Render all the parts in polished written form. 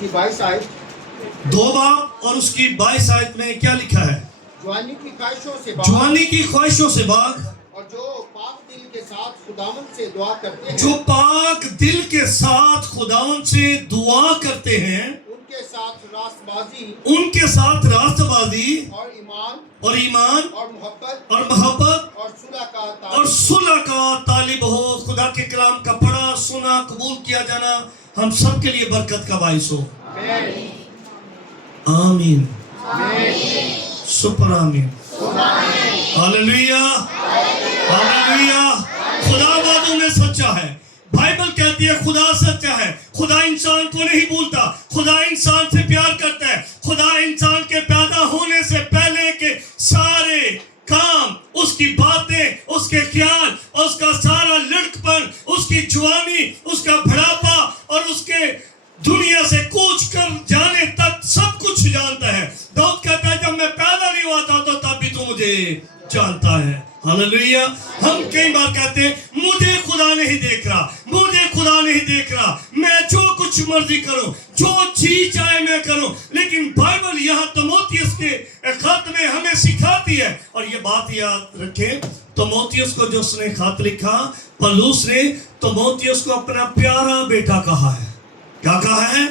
उसकी 22 आयत, 2 बाब और उसकी 22 आयत में क्या लिखा है? जवानी की ख्वाहिशों से भाग, जवानी की ख्वाहिशों से भाग, और जो पाक दिल के साथ खुदावंद से दुआ करते हैं, जो पाक दिल के साथ खुदावंद से दुआ करते हैं, उनके साथ रास्तबाजी उनके साथ रास्तबाजी और ईमान और ईमान और मोहब्बत और मोहब्बत और सुलह का और ताल्लुक। सुलह का तालिब हो। खुदा के कलाम का पढ़ा सुना कबूल किया जाना हम सब के लिए बरकत का बाइस हो। आमीन, सुपर आमीन, हालेलुया, हालेलुया। खुदा वादों में सच्चा है। बाइबल कहती है खुदा सच्चा है। खुदा इंसान को नहीं भूलता, खुदा इंसान से प्यार करता है। खुदा इंसान के पैदा होने से पहले के सारे काम, उसकी बातें, उसके ख्याल, उसका सारा लड़कपन, उसकी जवानी, उसका बुढ़ापा और उसके दुनिया से कूच कर जाने तक सब कुछ जानता है। दाऊद कहता है जब मैं पैदा नहीं हुआ था तो तब भी तू मुझे जानता है। हालेलुया। हम कई बार कहते हैं मुझे खुदा नहीं देख रहा, मुझे खुदा नहीं देख रहा, मैं जो कुछ मर्जी करूं, जो चीज चाहे मैं करूं। लेकिन बाइबल यहाँ तीमुथियुस के खत में हमें सिखाती है। और ये बात याद रखें, तीमुथियुस को जो उसने खत लिखा, पौलुस ने तीमुथियुस को अपना प्यारा बेटा कहा है। क्या कहा है?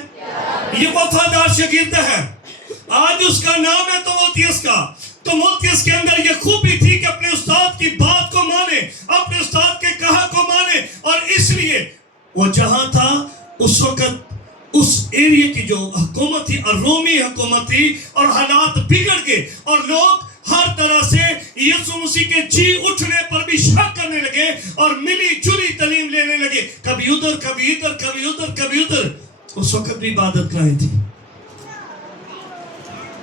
ये वफादार शागिर्द है। आज उसका नाम है तीमुथियुस का। तीमुथियुस के अंदर ये खूबी थी कि अपने उस्ताद की बात को माने, अपने उस्ताद के कहा को माने। और इसलिए वो जहां था उस वक्त उस एरिया की जो हुकूमत थी, और रोमी हुकूमत थी, और हालात बिगड़ गए और लोग हर तरह से यीशु मसीह के जी उठने पर भी शक करने लगे और मिली जुली तालीम लेने लगे। कभी उधर, कभी इधर, कभी उधर, कभी उधर। उस वक्त भी इबादत गाहें थी,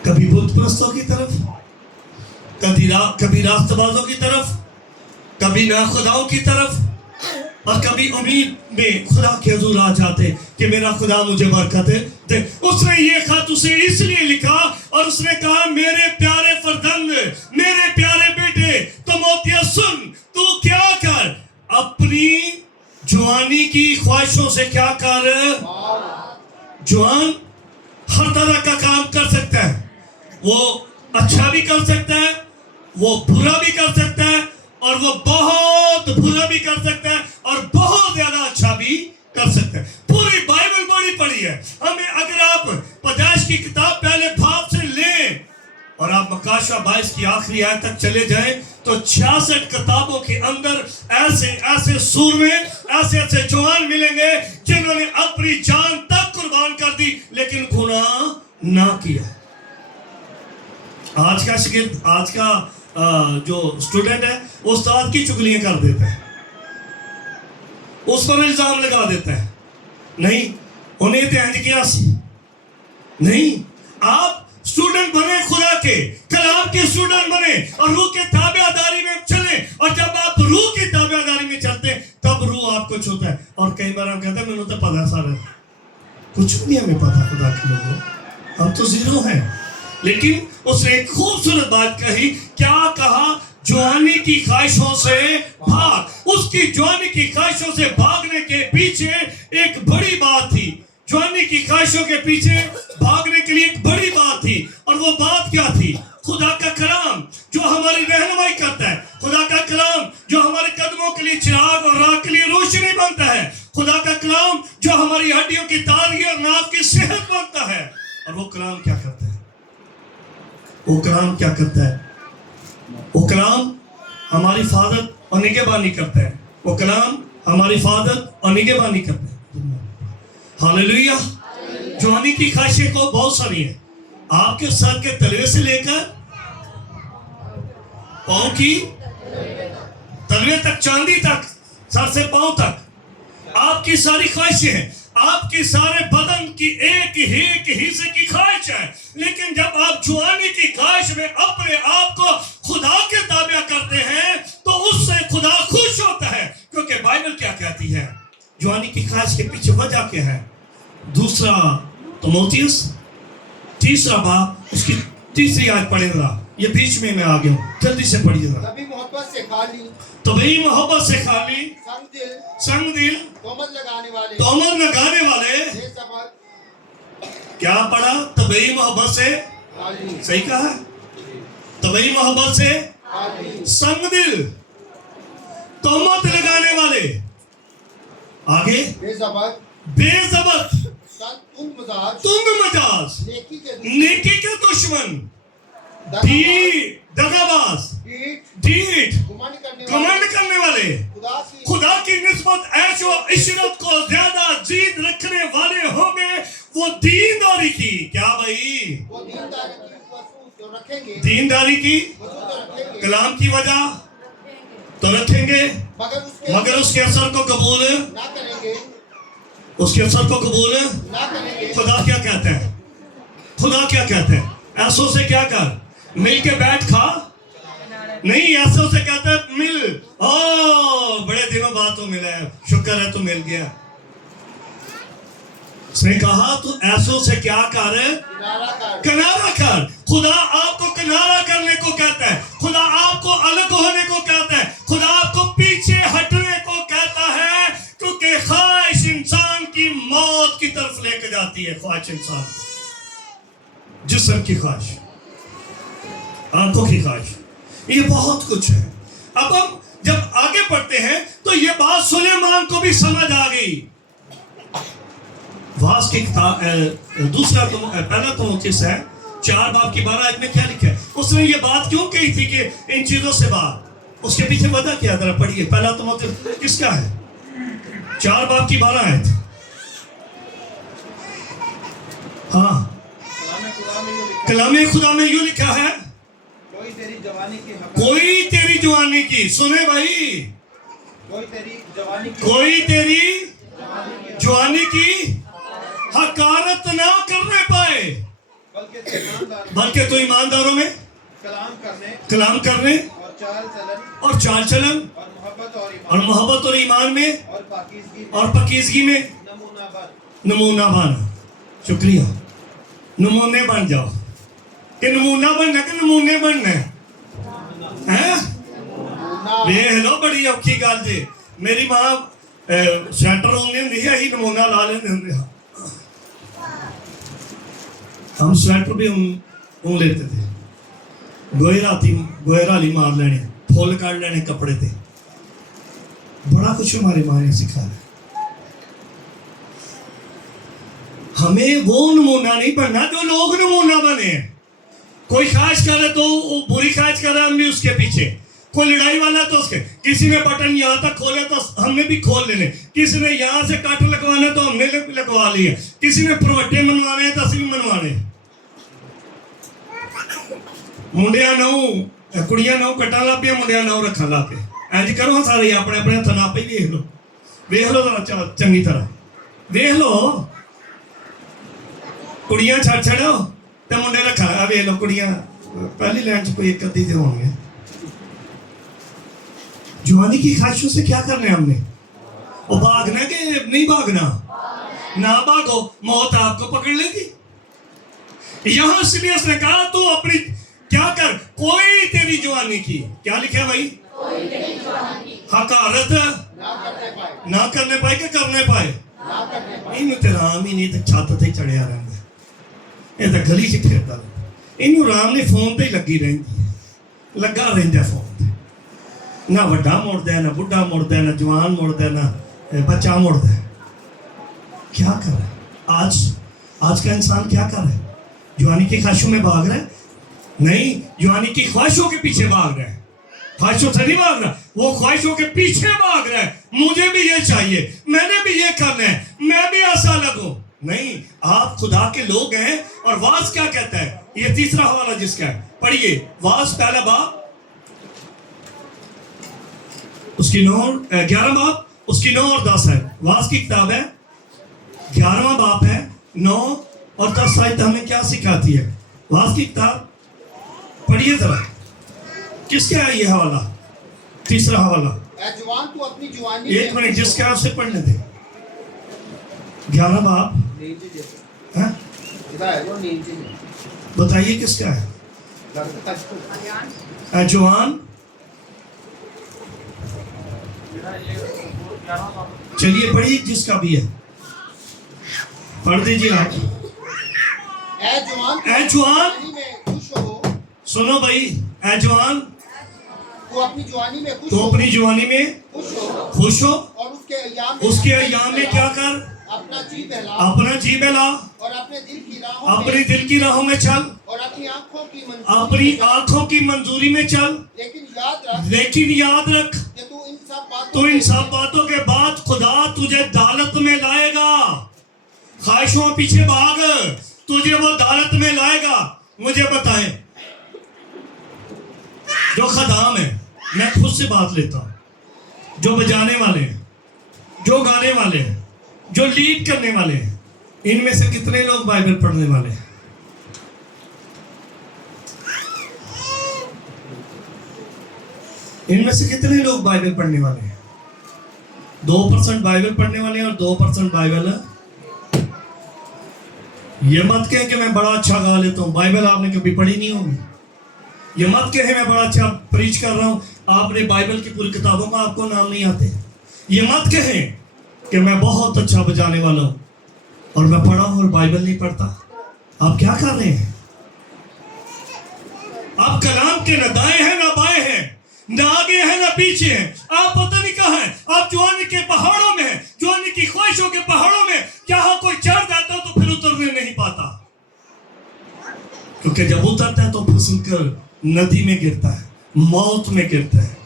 कभी बुत परस्तों की तरफ, कभी रास्तबाजों की तरफ, कभी नाखुदाओं की तरफ, और कभी उम्मीद में खुदा के हुजूर आ जाते कि मेरा खुदा मुझे बरकत दे। उसने ये खत उसे इसलिए लिखा और उसने कहा मेरे प्यारे फर्जंद, मेरे प्यारे बेटे तीमुथियुस सुन, तू क्या कर, अपनी जवानी की ख्वाहिशों से क्या कर। जवान हर तरह का काम कर सकता है, वो अच्छा भी कर सकता है, वो बुरा भी कर सकता है, और वो बहुत बुरा भी कर सकता है और बहुत ज्यादा अच्छा भी कर सकता है। पूरी बाइबल बड़ी पढ़ी है। हमें अगर आप पैदाइश की किताब पहले भाव से लें और आप मकाशा 22 की आखिरी आयत तक चले जाएं तो 66 किताबों के अंदर ऐसे ऐसे सूरमे, ऐसे ऐसे जवान मिलेंगे जिन्होंने अपनी जान तक कुर्बान कर दी लेकिन गुनाह ना किया। आज का शागिर्द, आज का जो स्टूडेंट है, उस्ताद की चुगलियां कर देता है, उस पर इल्जाम लगा देता है। नहीं, उन्हें तो इंज किया नहीं। आप स्टूडेंट बने, खुदा के कलाम के स्टूडेंट बने और रूह के ताबेदारी में चले। और जब आप रूह की ताबेदारी में चलते हैं तब रूह आपको छूता है। और कई बार हम कहते हैं मैंने तो पता सारा, कुछ भी नहीं हमें पता खुदा के लोगों, हम तो जीरो हैं। लेकिन उसने एक खूबसूरत बात कही। क्या कहा? जवानी की ख्वाहिशों से भाग। उसकी जवानी की ख्वाहिशों से भागने के पीछे एक बड़ी बात थी। जवानी की ख्वाहिशों के पीछे भागने के लिए एक बड़ी बात थी। और वो बात क्या थी? खुदा का कलाम जो हमारी रहनुमाई करता है, खुदा का कलाम जो हमारे कदमों के लिए चिराग और राह के लिए रोशनी बनता है, खुदा का कलाम जो हमारी हड्डियों की ताजगी और नाक की सेहत बनता है। और वो कलाम क्या करता है? वो कलाम क्या करता है? वो कलाम हमारी हिफाजत और निगहबानी करता है। वो कलाम हमारी हिफाजत और निगहबानी करता है। हालेलुया। जवानी की ख्वाहिशें को बहुत सारी है। आपके सर के तलवे से लेकर पांव की तलवे तक, चांदी तक, सर से पांव तक आपकी सारी ख्वाहिशें हैं। आपकी सारे बदन की एक हिस्से की ख्वाहिश है। लेकिन जब आप जवानी की ख्वाहिश में अपने आप को खुदा के ताबे करते हैं तो उससे खुदा खुश होता है। क्योंकि बाइबल क्या कहती है? जवानी की ख्वाहिश के पीछे वजह क्या है? दूसरा तीमुथियुस तीसरा बाब उसकी तीसरी आयत पढ़ेगा। ये बीच में मैं आ गया हूँ, जल्दी से पढ़िएगा। तभी मोहब्बत से खाली, तभी मोहब्बत से खाली, संग दिल, तोहमत लगाने वाले, बेसबर, کیا پڑھا؟ طبعی محبت سے، तालीम, صحیح کہا ہے، طبعی محبت سے तालीम, سنگ دل، تہمت لگانے والے، آگے बेज़बत, بے ضبط، तुंग मजाज, تنگ مجاز، नेकी के نیکی کے دشمن، دغا باز، पीठ, ڈھیٹ، घमंड करने वाले, گھمنڈ کرنے والے، खुदा की خدا کی نسبت عیش و عشرت کو زیادہ جیت رکھنے والے ہوں گے، وہ دینداری کی، کیا بھائی؟ वो दीनदारी की वसूल जो रखेंगे, دینداری کی वसूल जो रखेंगे, کلام کی وجہ تو رکھیں گے، मगर مگر اس کے اثر کو قبول ना करेंगे, اس کے اثر کو قبول ना करेंगे, خدا کیا کہتا ہے؟ خدا کیا کہتا ہے؟ ایسوں سے کیا کر؟ مل کے بیٹھ کھا نہیں، ایسوں سے کہتا ہے مل، بڑے دنوں بعد تو ملا ہے، شکر ہے تو مل گیا۔ اس نے کہا تو ایسوں سے کیا کر؟ किनारा कर, کنارہ کر۔ خدا آپ کو کنارہ کرنے کو کہتا ہے، خدا آپ کو الگ ہونے کو کہتا ہے، خدا آپ کو پیچھے ہٹنے کو کہتا ہے، کیونکہ خواہش انسان کی موت کی طرف لے کے جاتی ہے۔ خواہش انسان، جسم کی خواہش، آنکھوں کی خواہش، یہ بہت کچھ ہے۔ اب ہم جب آگے بڑھتے ہیں تو یہ بات سلیمان کو بھی سمجھ آ گئی۔ واس کی کتاب دوسرا پہلا تموتھیوس ہے 4 باب کی 12 آیت میں کیا لکھا ہے؟ اس نے یہ بات کیوں کہی تھی کہ ان چیزوں سے بات، اس کے پیچھے وجہ کیا؟ ذرا پڑھیے پہلا تموتھیوس کس کا ہے؟ 4 باب کی 12 آیت۔ ہاں، کلام خدا میں یوں لکھا ہے، کوئی تیری جوانی کی حقارت، کوئی تیری جوانی کی، سنے بھائی، کوئی تیری جوانی کی کوئی تیری جوانی کی حقارت نہ کرنے پائے، بلکہ تو ایمانداروں میں کلام کرنے اور چال چلن اور محبت اور ایمان میں اور پاکیزگی میں نمونہ بنا۔ شکریہ، نمونے بن جاؤ، کہ نمونہ بننا کہ نمونے بننا ہے؟ لو بڑی اوکھی گل جی، میری ماں سویٹر ہونے ہوں ہی نمونہ لا لینے ہوں، ہم سویٹر بھی اون لیتے تھے، گوہرا لی مار لینے، پھول کاٹ لینے کپڑے تھے، بڑا کچھ ہماری ماں نے سکھایا۔ ہمیں وہ نمونہ نہیں بننا جو لوگ نمونہ بنے ہیں۔ کوئی خواہش کر رہے تو وہ بری خواہش کر رہا ہے، ہم بھی اس کے پیچھے، کوئی لڑائی والا تو اس کے، کسی نے بٹن یہاں تک کھولے تو ہم نے بھی کھول لینے، کسی نے یہاں سے کٹ لگوانا تو ہم نے لگوا لیا، کسی نے پروٹے منوانے تو اسی منوانے، منڈیاں نو کڑیاں نو کٹا لا پیا، منڈیاں نو رکھا لا پیا۔ اینج کرو سارے اپنے اپنے ہاتھ ناپے ہی ویکھ لو ذرا چنگی طرح ویکھ لو، کڑیاں چھڑ چھڑو تے منڈے رکھا، ویکھ لو کڑیاں پہلی لائن چ کوئی ایک ادھی تے ہون گے۔ جوانی کی خواہشوں سے کیا کرنا ہے ہم نے؟ وہ بھاگنا کہ نہیں بھاگنا؟ نہ بھاگو، موت آپ کو پکڑ لے گی۔ یہاں اس لیے اس نے کہا تو اپنی کیا کر، کوئی تیری جوانی کی، کیا لکھا ہے بھائی؟ حقارت نہ کرنے پائے کہ کرنے پائے؟ انہوں تے رام ہی نہیں تے چھت تے چڑھیا رہندا، یہ تے گلی چ پھردا، انہوں رام نے فون تے ہی لگی رہندی ہے، لگا رہندا فون تے، نہ وڈا مڑدا ہے، نہ بڈھا مڑدا ہے، نہ جوان مڑدا ہے، نہ بچہ مڑدا ہے۔ کیا کر رہا ہے آج کا انسان؟ کیا کر رہا ہے؟ جوانی کی خواہشوں میں بھاگ رہا ہے؟ نہیں، جوانی کی خواہشوں کے پیچھے بھاگ رہا ہے، خواہشوں سے نہیں بھاگ رہا، وہ خواہشوں کے پیچھے بھاگ رہا ہے۔ مجھے بھی یہ چاہیے، میں نے بھی یہ کرنا ہے، میں بھی ایسا لگوں۔ نہیں، آپ خدا کے لوگ ہیں۔ اور واز کیا کہتا ہے؟ یہ تیسرا حوالہ جس کا ہے، پڑھیے واز پہلا باب اس کی 11 باب اس کی 9 اور 10 ہے، واز کی کتاب ہے، 11واں باب ہے، 9 اور 10 آیت ہمیں کیا سکھاتی ہے؟ واز کی کتاب پڑھیے ذرا، کس کا ہے یہ حوالہ؟ تیسرا حوالہ، اے جوان تو اپنی جوانی ایک منٹ جس کا آپ سے پڑھنے دیں، 11 باب بتائیے کس کا ہے؟ اے جوان، چلیے پڑھیے جس کا بھی ہے، پڑھ دیجیے آپ۔ ऐ जवान ऐ जवान जवानी में खुश हो, सुनो भाई, ऐ जवान तू अपनी जवानी में खुश तो हो, अपनी जवानी में खुश हो और उसके अय्याम में क्या कर, अपना जी बहला अपना जी बहला और अपने अपनी दिल की राहों में चल, और अपनी आंखों की मंजूरी में चल। लेकिन याद रख कि तो इन सब बातों के बाद खुदा तुझे अदालत में लाएगा। ख्वाहिशों पीछे भाग, तुझे वो अदालत में लाएगा। मुझे बताएं, जो खदाम है, मैं खुद से बात लेता हूं, जो बजाने वाले हैं, जो गाने वाले हैं, जो लीड करने वाले हैं, इनमें से कितने लोग बाइबल पढ़ने वाले हैं? इनमें से कितने लोग बाइबल पढ़ने वाले हैं? 2% बाइबल पढ़ने वाले हैं और 2% बाइबल। ये मत कहें कि मैं बड़ा अच्छा गा लेता हूँ, बाइबल आपने कभी पढ़ी नहीं होगी। ये मत कहें मैं बड़ा अच्छा प्रीच कर रहा हूँ, आपने बाइबल की पूरी किताबों का आपको नाम नहीं आते। ये मत कहें कि मैं बहुत अच्छा बजाने वाला हूँ और मैं पढ़ा हूँ और बाइबल नहीं पढ़ता। आप क्या कर रहे हैं? आप कलाम के न दाएं हैं न बाएं हैं, न आगे है न पीछे है, आप पता नहीं कहाँ है। आप जवानी के पहाड़ों में है, जवानी की ख्वाहिशों के पहाड़ों में। यहाँ कोई चढ़ जाता तो फिर उतरने नहीं पाता, क्योंकि जब उतरता है तो फिसल कर नदी में गिरता है, मौत में गिरता है,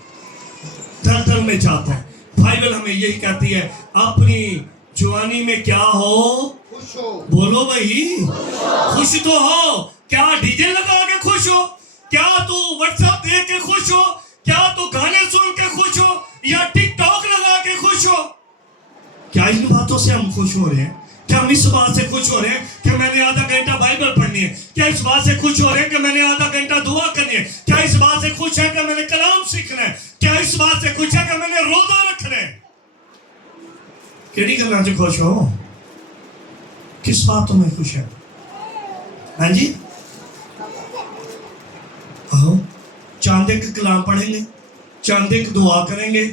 दलदल में जाता है। बाइबल हमें यही कहती है, अपनी जवानी में क्या हो, खुश हो। बोलो भाई, खुश तो हो। क्या डीजे लगा के खुश हो? क्या तू व्हाट्सएप देख के खुश हो? क्या तू गाने सुन के खुश हो या टिकटॉक लगा के खुश हो? क्या इन बातों से हम खुश हो रहे हैं? क्या हम इस बात से खुश हो रहे हैं कि मैंने आधा घंटा बाइबल पढ़नी है? क्या इस बात से खुश हो रहे हैं कि मैंने आधा घंटा दुआ करनी है? क्या इस बात से खुश है कि मैंने कलाम सीखना है? क्या इस बात से खुश है कि मैंने रोजा रखना है? केड़ी गल्लां च खुश हो? किस बातों में खुश है? हाँ जी, आओ चांदे के कलाम पढ़ेंगे, चांदे की दुआ करेंगे,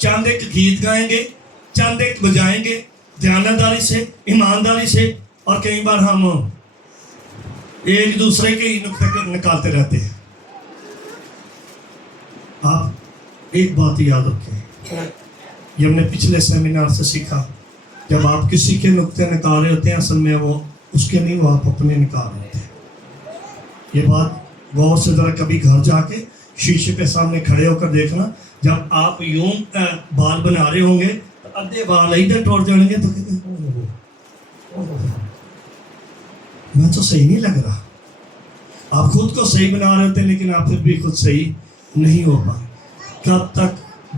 चांदे के गीत गाएंगे, चांदे के बजाएंगे, ध्यानदारी से, ईमानदारी से। और कई बार हम एक दूसरे के ही नुक्ते निकालते रहते हैं। आप एक बात याद रखें, ये हमने पिछले सेमिनार से सीखा, जब आप किसी के नुक्ते निकाल रहे होते हैं, असल में वो उसके नहीं, वो आप अपने निकाल रहे होते हैं। ये बात गौर से जरा कभी घर जाके शीशे पे सामने खड़े होकर देखना। जब आप यूं बाल बना रहे होंगे तो आधे बाल इधर टूट जाएंगे तो मैं तो सही नहीं लग रहा। आप खुद को सही बना रहे होते हैं, लेकिन आप फिर भी खुद सही नहीं हो पाए। कब तक?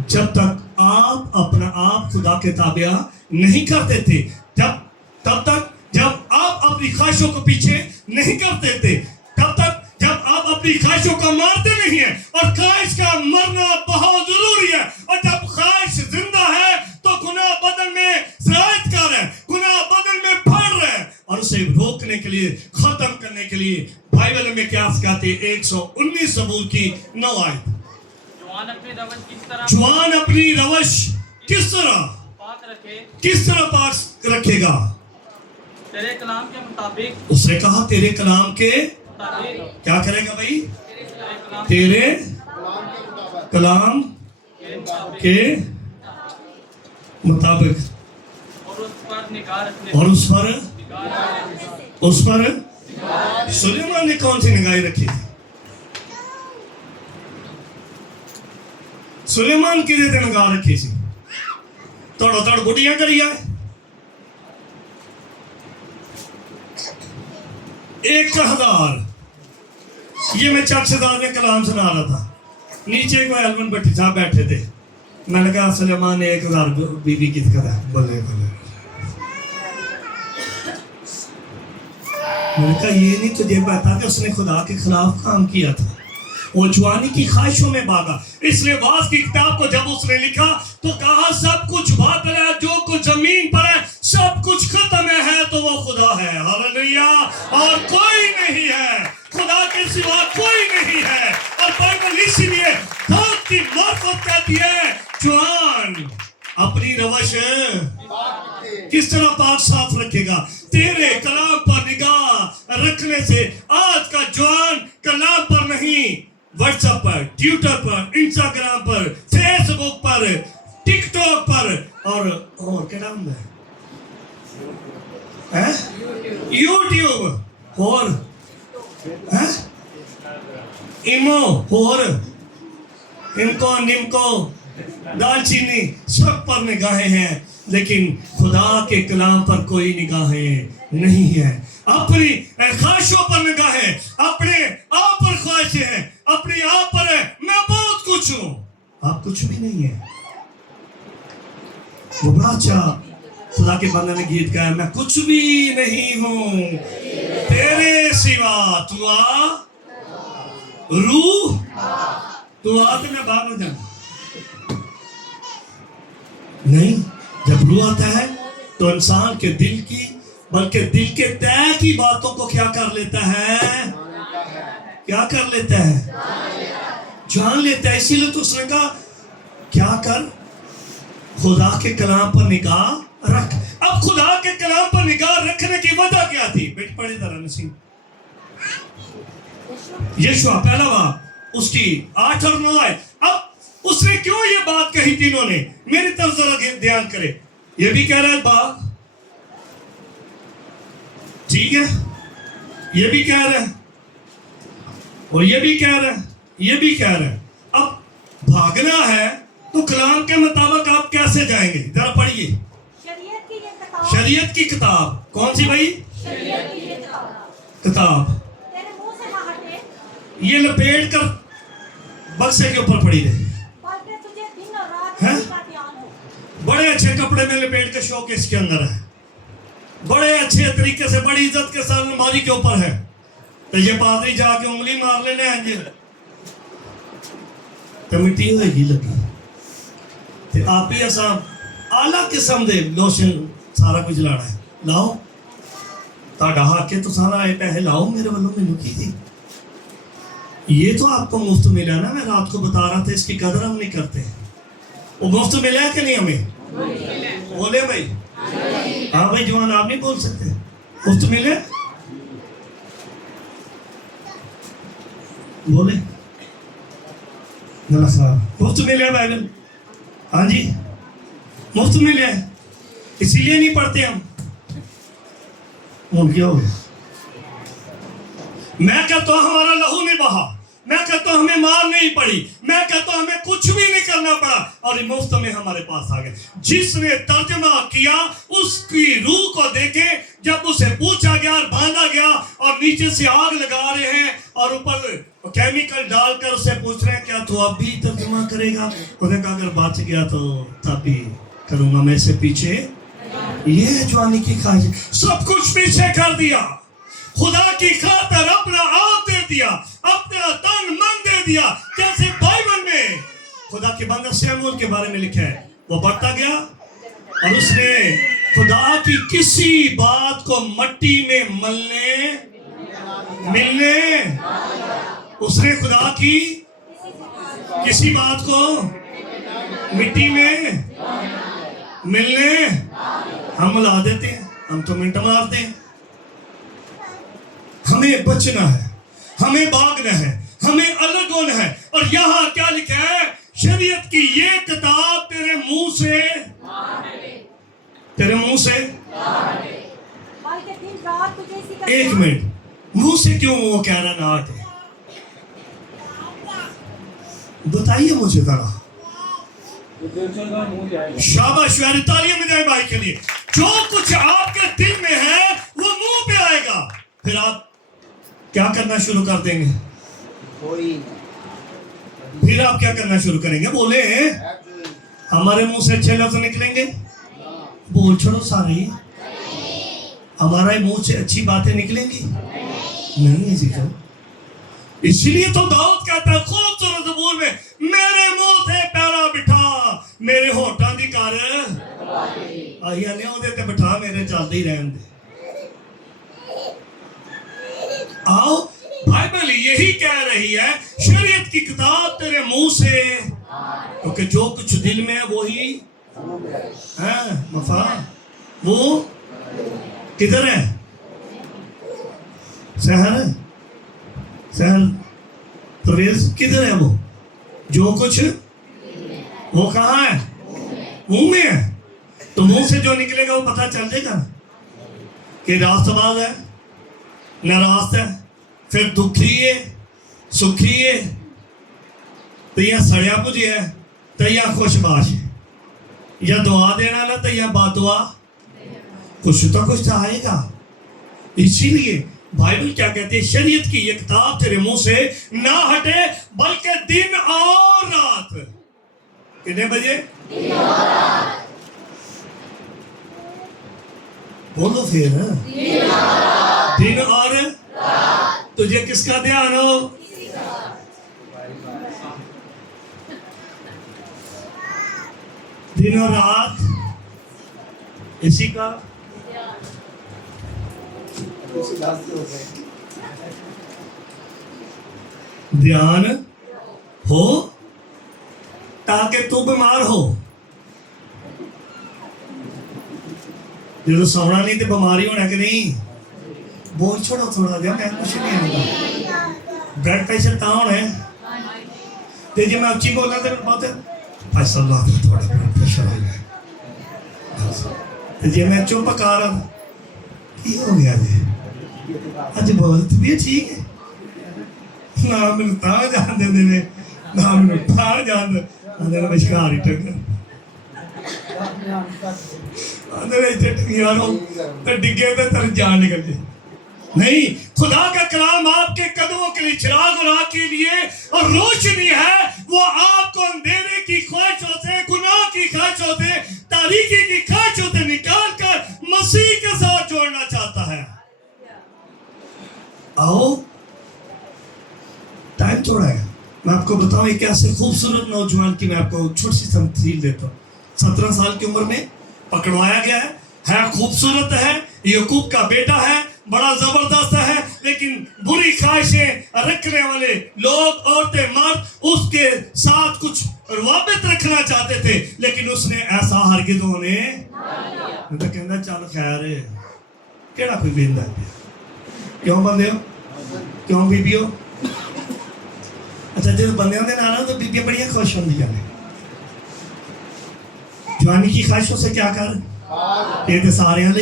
जब तक आप अपना आप खुदा के ताबिया नहीं करते थे, तब तक जब आप अपनी ख्वाहिशों को पीछे नहीं करते थे, तब तक जब आप अपनी ख्वाहिशों को मारते नहीं है। और ख्वाहिश का मरना बहुत जरूरी है। और जब ख्वाहिश जिंदा है तो गुनाह बदन में सरायतकार है, गुनाह बदन में बढ़ रहा है। और उसे रोकने के लिए, खत्म करने के लिए बाइबल में क्या सिखाती है? 119 सबूर की 9 आयत। जवान अपनी रवश किस तरह पाक रखेगा? तेरे कलाम के मुताबिक। उसने कहा तेरे कलाम के क्या करेगा भाई? तेरे कलाम के मुताबिक। और उस पर सुलेमान ने कौन सी निगाहें रखी थी? सुलेमान की निगाह रखी थी? तोड़ो तोड़ गुड़ियां करी आए। 1000। ये मैं चर्चदार में कलाम सुना रहा था, नीचे कोई हस्बैंड बैठे साहब बैठे थे। मैंने कहा सुलेमान ने 1000 बीवी की करा। बोले मैंने कहा ये नहीं तुझे पता कि उसने खुदा के खिलाफ काम किया था, वो जवानी की ख्वाहिशों में भागा। इसलिए वास की किताब को जब उसने लिखा तो कहा सब कुछ बातिल है, जो कुछ जमीन पर है सब कुछ खत्म है, तो वो खुदा है। हालेलुया। और कोई नहीं है, खुदा के सिवा कोई नहीं है। और बाइबल इसीलिए दाऊद की मार्फत कहती है, जवान अपनी रवश किस तरह पाक साफ रखेगा? तेरे कलाम पर निगाह रखने میں سے آج کا جوان کلام پر نہیں، واٹس ایپ پر، ٹویٹر پر، انسٹاگرام پر، فیس بک پر، ٹک ٹاک پر، اور کیا نام ہے، یوٹیوب، اور ایمو، اور انکو نمکو دال چینی سب پر نگاہیں ہیں، لیکن خدا کے کلام پر کوئی نگاہیں نہیں ہے. اپنی خواہشوں پر نگاہیں، اپنے آپ پر خواہشیں ہیں، اپنے آپ پر ہے میں بہت کچھ ہوں. آپ کچھ بھی نہیں ہے. وہ بڑا اچھا خدا کے بندے نے گیت گایا، میں کچھ بھی نہیں ہوں تیرے سوا، تو آ روح، تو آ تو میں باغ ہو جاؤں. نہیں، جب روح آتا ہے تو انسان کے دل کی بلکہ دل کے طے کی باتوں کو کیا کر لیتا ہے؟ کیا کر لیتا ہے؟ جان لیتا ہے. اسی لیے تو اس نے کہا کیا کر؟ خدا کے کلام پر نگاہ رکھ. اب خدا کے کلام پر نگاہ رکھنے کی وجہ کیا تھی؟ بیٹھ پڑھے ذرا نسیم. یشوع پہلا باب اس کی 8 اور 9 آیت. اب اس نے کیوں یہ بات کہی تھی؟ انہوں نے میری طرف ذرا دھیان کرے. یہ بھی کہہ رہا ہے باغ، ٹھیک ہے، یہ بھی کہہ رہا ہے، اور یہ بھی کہہ رہا ہے، یہ بھی کہہ رہا ہے. اب بھاگنا ہے تو کلام کے مطابق آپ کیسے جائیں گے؟ ذرا پڑھیے. شریعت کی کتاب کون سی بھائی؟ کتاب یہ لپیٹ کر بکسے کے اوپر پڑی رہے. بڑے اچھے کپڑے میں لپیٹ کے شوق اس کے اندر ہے، بڑے اچھے طریقے سے بڑی عزت کے ساتھ الماری کے اوپر ہے. تو یہ پادری جا کے انگلی مار لینے ہیں جی تو مٹی ہوئے گی لگی. تو آپ ہی ایسا آلہ قسم دے لوشن سارا کچھ لانا ہے، لاؤ تاڑا ہا کے تو سارا آئے پیسے لاؤ میرے والوں میں لکی تھی. یہ تو آپ کو مفت ملا نا، میں رات کو بتا رہا تھا، اس کی قدر ہم نہیں کرتے. وہ مفت ملا ہے کہ نہیں ہمیں؟ بولے بھائی. ہاں بھائی جوان آپ نہیں بول سکتے. مفت ملے بولے مفت ملے بائبل. ہاں جی مفت ملے، اسی لیے نہیں پڑھتے ہم. کیا ہو گیا؟ میں کہتا ہوں ہمارا لہو نہیں بہا، میں کہتا ہوں ہمیں مار نہیں پڑی، میں کہتا ہوں ہمیں کچھ بھی نہیں کرنا پڑا، اور یہ مفت میں ہمارے پاس آ گئے. جس نے ترجمہ کیا اس کی روح کو دیکھے، جب اسے پوچھا گیا اور باندھا گیا اور نیچے سے آگ لگا رہے ہیں اور اوپر کیمیکل ڈال کر اسے پوچھ رہے ہیں کیا تو اب بھی ترجمہ کرے گا؟ انہوں نے کہا اگر بچ گیا تو تب بھی کروں گا، میں سے پیچھے. یہ ہے جوانی کی خواہش. سب کچھ پیچھے کر دیا، خدا کی خاطر اپنا آپ دے دیا، اپنا تن من دے دیا. جیسے بائبل میں خدا کے بندہ سیمون کے بارے میں لکھا ہے، وہ بڑھتا گیا اور اس نے خدا کی کسی بات کو مٹی میں ملنے اس نے خدا کی کسی بات کو مٹی میں ملنے. ہم ملا دیتے ہیں، ہم تو منٹ مارتے ہیں. ہمیں بچنا ہے، ہمیں بھاگنا ہے، ہمیں الگ ہونا ہے. اور یہاں کیا لکھا ہے؟ شریعت کی یہ کتاب تیرے منہ سے ایک منٹ، منہ سے کیوں وہ کہہ رہا ناٹ ہے؟ بتائیے مجھے ذرا. شاباش، شوہر تالیاں بجائے بھائی کے لیے. جو کچھ آپ کے دل میں ہے وہ منہ پہ آئے گا، پھر آپ کیا کرنا شروع کر دیں گے؟ پھر آپ کیا کرنا شروع کریں گے؟ بولے ہمارے منہ سے اچھے لفظ نکلیں گے؟ بول چھوڑو سارے. ہمارے منہ سے اچھی باتیں نکلیں گی؟ نہیں عزیزو. اسی لیے تو داؤد کہتا ہے خوبصورت زبور میں، میرے منہ سے پیرا بٹھا میرے ہوٹاں دی کر آئیا نے وہ دیتے بٹھا میرے چلتے ہی رہن دے. آؤ بائبل یہی کہہ رہی ہے، شریعت کی کتاب تیرے منہ سے، کیونکہ جو کچھ دل میں ہے وہی مفاد وہ کدھر ہے؟ सहर परवेज किधर है वो? जो कुछ वो कहाँ है? मुंह में है। तो मुंह से जो निकलेगा वो पता चल जाएगा ना कि रास्तबाज है, नाराज है, फिर दुखी है, सुखी है, तो या सड़िया पुजी है, तो या खुशबाश है, या दुआ देना ना, तो या बादुआ, कुछ तो आएगा। इसीलिए बाइबल क्या कहती है? शरीयत की ये किताब तेरे मुंह से ना हटे, बल्कि दिन और रात। कितने बजे? दिन और रात। बोलो फिर। दिन और रात। तुझे किसका ध्यान हो? दिन और रात इसी का ध्यान हो, ताकि तू बीमार हो। जो सोना नहीं तो बीमारी होना कि नहीं? बोल छोड़ो थोड़ा जा, मैं कुछ नहीं आता। ब्लड प्रेशर कहाँ होना है? तो जब मैं अच्छी बोलना तो बहुत पैसा ला दो, थोड़ा ब्लड प्रेशर आ गया। तो जब मैं चुप कर की हो गया जी? अज बोल तबीयत ठीक है ना? मैंने तां जान दे ना, मैंने तां जान दे विशकार ही टंगा तो डिगे तो तेरी जान निकल जाए। नहीं, खुदा का कलाम आपके कदमों के लिए चिराग और आँख के लिए और रोशनी है। वो आपको अंधेरे की ख्वाहिशों से, गुनाह की ख्वाहिशों से, तारीकी की ख्वाहिशों से निकाल कर मसीह के साथ जोड़ना चाहता है। आओ, टाइम थोड़ा है, मैं आपको बताऊं एक ऐसे खूबसूरत नौजवान की मैं आपको छोटी सी तमसील देता हूँ। 17 साल की उम्र में पकड़वाया गया है खूबसूरत है, याकूब का बेटा है, बड़ा जबरदस्त है, लेकिन बुरी ख्वाहिशें रखने वाले लोग, औरतें, मर्द उसके साथ कुछ रवाबित रखना चाहते थे, लेकिन उसने ऐसा हरगिज़ होने तो कहना चल खैर केड़ा कोई बेंदा है। क्यों बंदे हो? क्यों बीबी हो? अच्छा, जो बंदे होंगे ना तो बीबियां बड़ियां खुश होंगी जाने। जवानी की ख्वाहिशों से क्या कर? ये तो सारे हैं।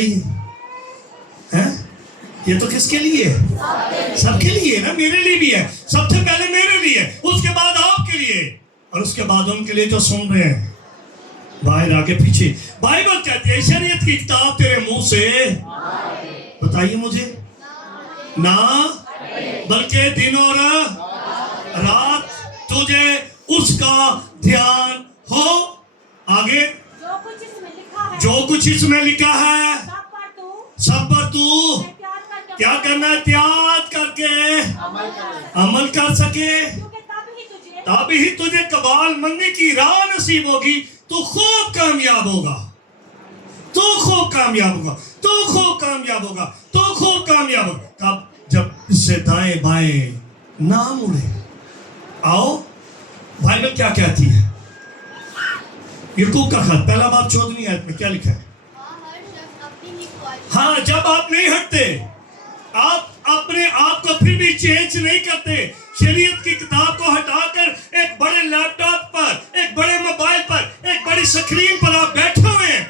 ये तो किसके लिए है? सबके लिए ना, मेरे लिए भी है। सबसे पहले मेरे लिए, उसके बाद आपके लिए, और उसके बाद उनके लिए जो सुन रहे हैं बाहर आगे पीछे। बाइबल कहती है शरीयत की किताब तेरे मुंह से, बताइए मुझे, ना बल्कि दिन और रात तुझे उसका ध्यान हो। आगे जो कुछ इसमें लिखा है सब पर तू क्या करना है? त्याग करके अमल कर सके, तब ही तुझे कबाल मंदी की राह नसीब होगी। तू खूब कामयाब होगा, तू खूब कामयाब होगा, तू खूब कामयाब होगा, तू खूब कामयाब होगा। कब? जब इससे दाएं बाएं ना मुड़े। आओ, बाइबल क्या कहती है? याकूब का खत पहला बाब 14वीं आयत में क्या लिखा है? हाँ, जब आप नहीं हटते, आप अपने आप को फिर भी चेंज नहीं करते, शरीयत की किताब को हटाकर एक बड़े लैपटॉप पर, एक बड़े मोबाइल पर, एक बड़ी स्क्रीन पर आप बैठे हुए हैं,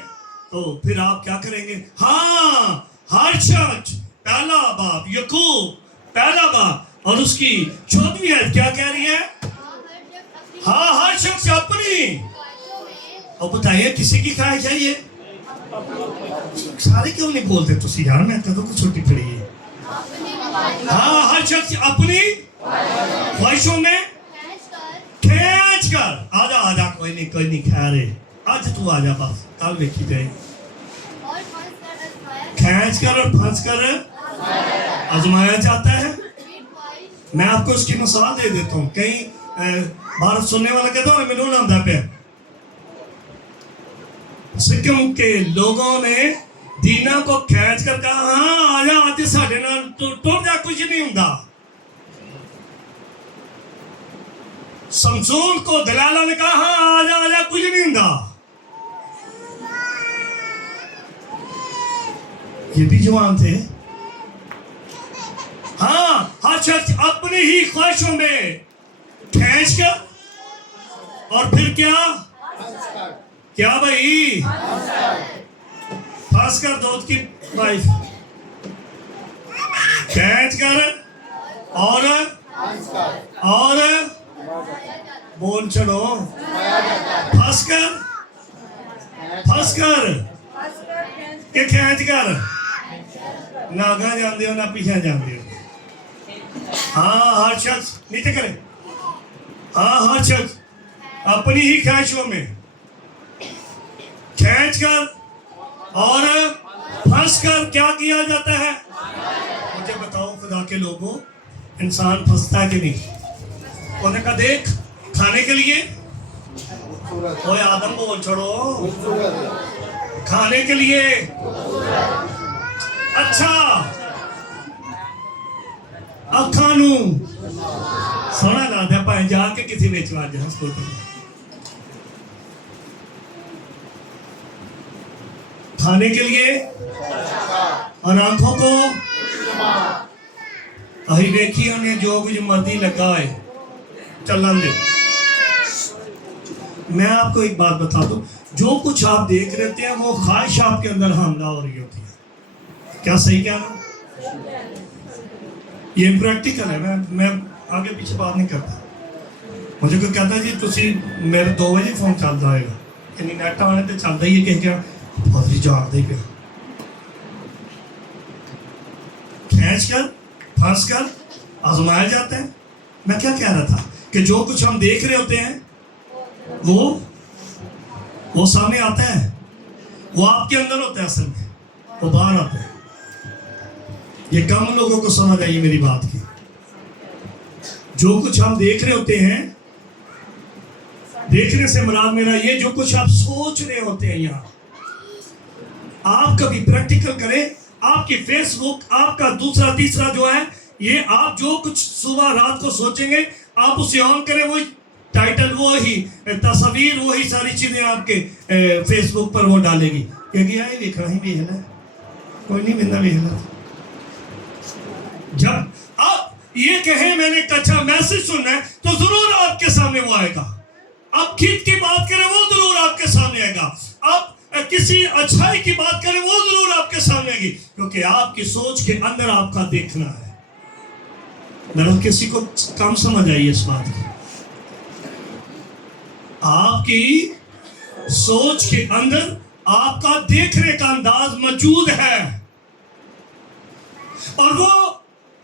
तो फिर आप क्या करेंगे? हाँ, हर शख्स, पहला बाब याकूब पहला बाब और उसकी 14वीं आयत क्या कह रही है? हाँ, हर शख्स अपनी, और बताइए किसी की ख्वाहिश है ये? सारे क्यों नहीं बोलते तुसी यार? मैं कदों को छुट्टी पड़ी है। हाँ, हर शख्स अपनी ख्वाहिशों में खींच कर, आजा आजा, कोई नहीं खैर, आज तू आजा, बस कल देखी जाए। खींच कर और फंस कर आजमाया जाता है। मैं आपको इसकी मिसाल दे देता हूँ। कहीं भारत सुनने वाला कहता हूँ मैनू ना पे सिक्किम के लोगों ने दीना को खींच कर कहा, हाँ आजा आज साढ़े नाल टुट जा, कुछ नहीं होता। शमसून को दलाला ने कहा, हाँ आजा आजा, कुछ नहीं होता। ये भी जवान थे। हाँ, अपनी ही ख्वाहिशों में खींच कर और फिर क्या संस्कार क्या भाई फंस कर दोस्त की वाइफ खींच कर और बोल चढ़ो फंस कर कि खींच कर ना आगा जाते हो ना पीछे जाते हो हाँ हर शख्स नीचे करे हाँ हर शख्स अपनी ही ख्वाहिशों में खींच कर और फंस कर क्या किया जाता है मुझे बताओ खुदा के लोगों इंसान फंसता है कि नहीं उन्होंने कहा देख खाने के लिए ओए आदम बोल छोड़ो खाने के लिए अच्छा अखानू सोना ला दे भाई जाके किसी बेचवा जा खाने के लिए और आंखों को अही देखी उन्हें जो कुछ मर्जी लगा है चलन दे मैं आपको एक बात बता दूं जो कुछ आप देख रहे हैं वो ख्वाहिश आपके अंदर हमला हो रही होती है क्या सही क्या ना ये प्रैक्टिकल है मैं आगे पीछे बात नहीं करता मुझे कोई कहता जी तुसी मेरे 2 बजे फोन चलता है यानी नेट आने पे चलता ही है कि क्या बहुत जागदा ही पिया खींच कर फंस कर आजमाया जाता है मैं क्या कह रहा था कि जो कुछ हम देख रहे होते हैं वो सामने आता है वो आपके अंदर होता है असल में वो बाहर आता है ये कम लोगों को समझ आई मेरी बात की जो कुछ हम देख रहे होते हैं देखने से मुराद मेरा ये जो कुछ आप सोच रहे होते हैं यहाँ आप कभी प्रैक्टिकल करें आपकी फेसबुक आपका दूसरा तीसरा जो है ये आप जो कुछ सुबह रात को सोचेंगे आप उसे ऑन करें वो टाइटल वो ही तस्वीर वो ही सारी चीजें आपके फेसबुक पर वो डालेगी क्योंकि यार देखना ही भी है ना कोई नहीं मिलना भी है ना जब आप ये कहें मैंने एक अच्छा मैसेज सुनना है तो जरूर आपके सामने वो आएगा आप खिद की बात करें वो जरूर आपके सामने आएगा आप किसी अच्छाई की बात करें वो जरूर आपके सामने आएगी क्योंकि आपकी सोच के अंदर आपका देखना है मेरा किसी को कम समझ आई इस बात की आपकी सोच के अंदर आपका देखने का अंदाज मौजूद है और वो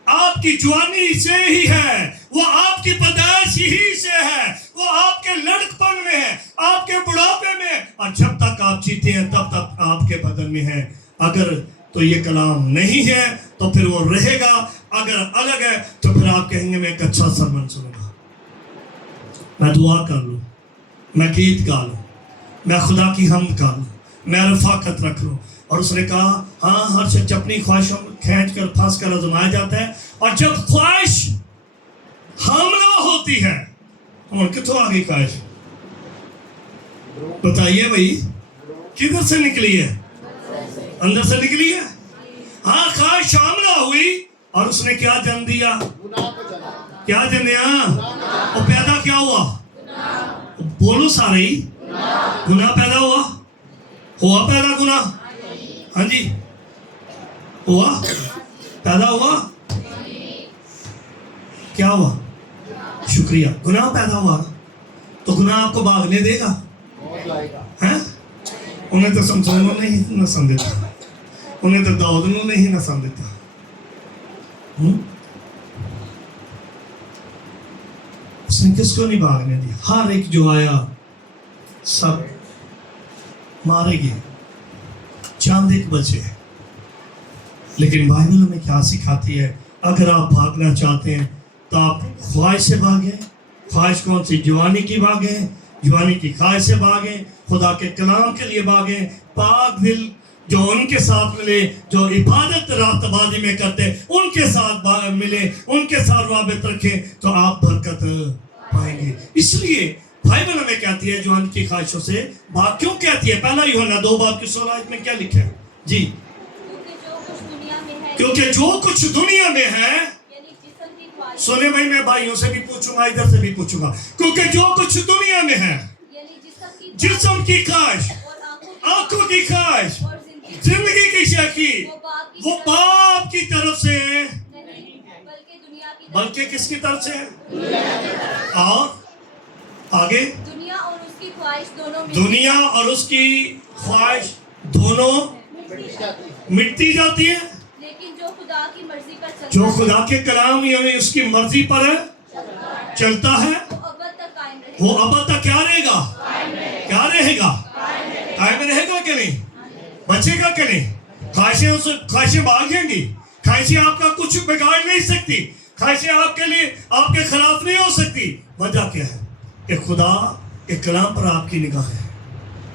आपकी जवानी से ही है वो आपकी पैदाइश ही से है वो आपके लड़कपन में है आपके बुढ़ापे में और जब तक आप जीते हैं तब तक आपके बदन में है अगर तो ये कलाम नहीं है तो फिर वो रहेगा अगर अलग है तो फिर आप कहेंगे मैं एक अच्छा सरमन सुनूंगा मैं दुआ कर लूं मैं गीत गा लूं मैं खुदा की हमद गा लूं मैं रफाकत रख लूं और उसने कहा हाँ हर शख्स अपनी ख्वाहिशों खींच कर फंस कर आजमाया जाता है और जब ख्वाहिश हमला होती है और कितों आ गई ख्वाहिश बताइए भाई किधर से निकली है अंदर से निकली है हाँ ख्वाहिश हमला हुई और उसने क्या जन्म दिया क्या जन्म दिया और पैदा क्या हुआ बोलो सारे ही गुनाह पैदा हुआ पैदा गुनाह हाँ जी हुआ पैदा हुआ क्या हुआ शुक्रिया गुनाह पैदा हुआ तो गुनाह आपको भागने देगा हैं उन्हें तो समझाना नहीं न समझता उन्हें तो दाऊद ने नहीं न समझता उसने किसको नहीं भागने दिया हर एक जो आया सब मारेगी चांद एक बचे लेकिन बाइबल हमें क्या सिखाती है अगर आप भागना चाहते हैं तो आप ख्वाहिश से भागें ख्वाहिश कौन सी जवानी की भागें जवानी की ख्वाहिश से भागें खुदा के कलाम के लिए भागें पाक दिल जो उनके साथ मिले जो इबादत रातबाजी में करते उनके साथ मिले उनके साथ वाबित रखें तो आप बरकत पाएंगे इसलिए बाइबल हमें कहती है जवानी की ख्वाहिशों से बात क्यों कहती है पहला यूहन्ना 2:16 में क्या लिखा है जी क्योंकि जो कुछ दुनिया में है सुने भाई, मैं भाइयों से भी पूछूंगा, इधर से भी पूछूंगा, क्योंकि जो कुछ दुनिया में है, यानी जिस्म की ख्वाहिश, और आंखों की ख्वाहिश, और जिंदगी जिंदगी की शकी, वो बाप की तरफ से नहीं, बल्कि दुनिया की बल्कि किसकी तरफ से है? और आगे, दुनिया और उसकी ख्वाहिश दोनों दुनिया और उसकी ख्वाहिश दोनों मिटती जाती है, लेकिन जो खुदा की मर्जी पर चलता जो खुदा के कलाम यानी उसकी मर्जी पर चलता है, वो अब्बत तक कायम रहेगा। वो अब तक क्या रहेगा? क्या रहेगा? कायम रहेगा कि नहीं? बचेगा कि नहीं? ख्वाहिशें भागेंगी, ख्वाहिशें आपका कुछ बिगाड़ नहीं सकती, ख्वाहिशें आपके लिए आपके खिलाफ नहीं हो सकती। वजह क्या है? कि खुदा के कलाम पर आपकी निगाह है,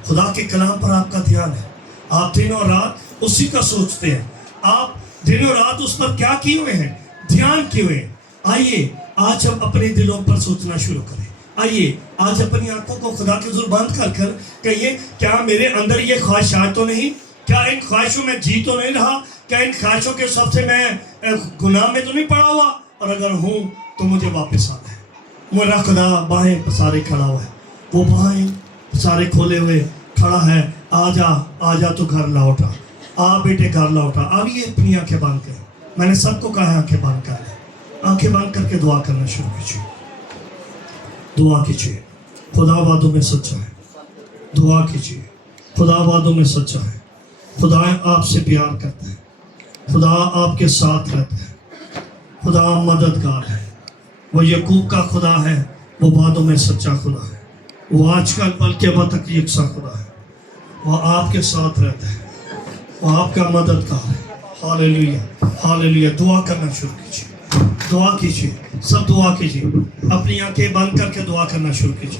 खुदा के कलाम पर आपका ध्यान है, आप दिन और रात उसी का सोचते हैं, आप दिन और रात उस पर क्या किए हुए हैं? ध्यान किए हुए हैं। आइए आज हम अपने दिलों पर सोचना शुरू करें। आइए आज अपनी आंखों को खुदा के हुज़ूर बंद कर कर कहिए, क्या मेरे अंदर ये ख्वाहिशात तो नहीं? क्या इन ख्वाहिशों में जी तो नहीं रहा? क्या इन ख्वाहिशों के सबसे मैं गुनाह में तो नहीं पड़ा हुआ? और अगर हूँ तो मुझे वापस आना है। मेरा खुदा बाहें पसारे खड़ा हुआ है, वो बाहें पसारे खोले हुए खड़ा है, आजा तो घर लौटा, आ बेटे घर लौटा। अब ये अपनी आंखें बंद कर, मैंने सबको कहा है आंखें बंद कर ले, आंखें बंद करके दुआ करना शुरू कीजिए, दुआ कीजिए। खुदा वादों में सच्चा है, दुआ कीजिए। खुदा वादों में सच्चा है, खुदा आपसे प्यार करता है, खुदा आपके साथ रहता है, खुदा मददगार है, वो यकूब का खुदा है, वो वादों में सच्चा खुदा है, वो आजकल बल्कि अब तक यकसा खुदा है, वो आपके साथ रहता है, वो आपका मददगार है। Hallelujah, hallelujah. दुआ करना शुरू कीजिए, दुआ कीजिए, सब दुआ कीजिए, अपनी आंखें बंद करके दुआ करना शुरू कीजिए।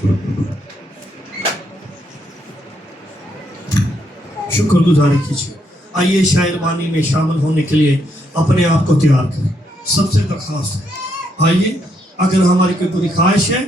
शुक्रगुजारी कीजिए। आइए शायरवानी में शामिल होने के लिए अपने आप को तैयार करें। सबसे दरख्वास्त है, आइए, अगर हमारी कोई बुरी ख्वाहिश है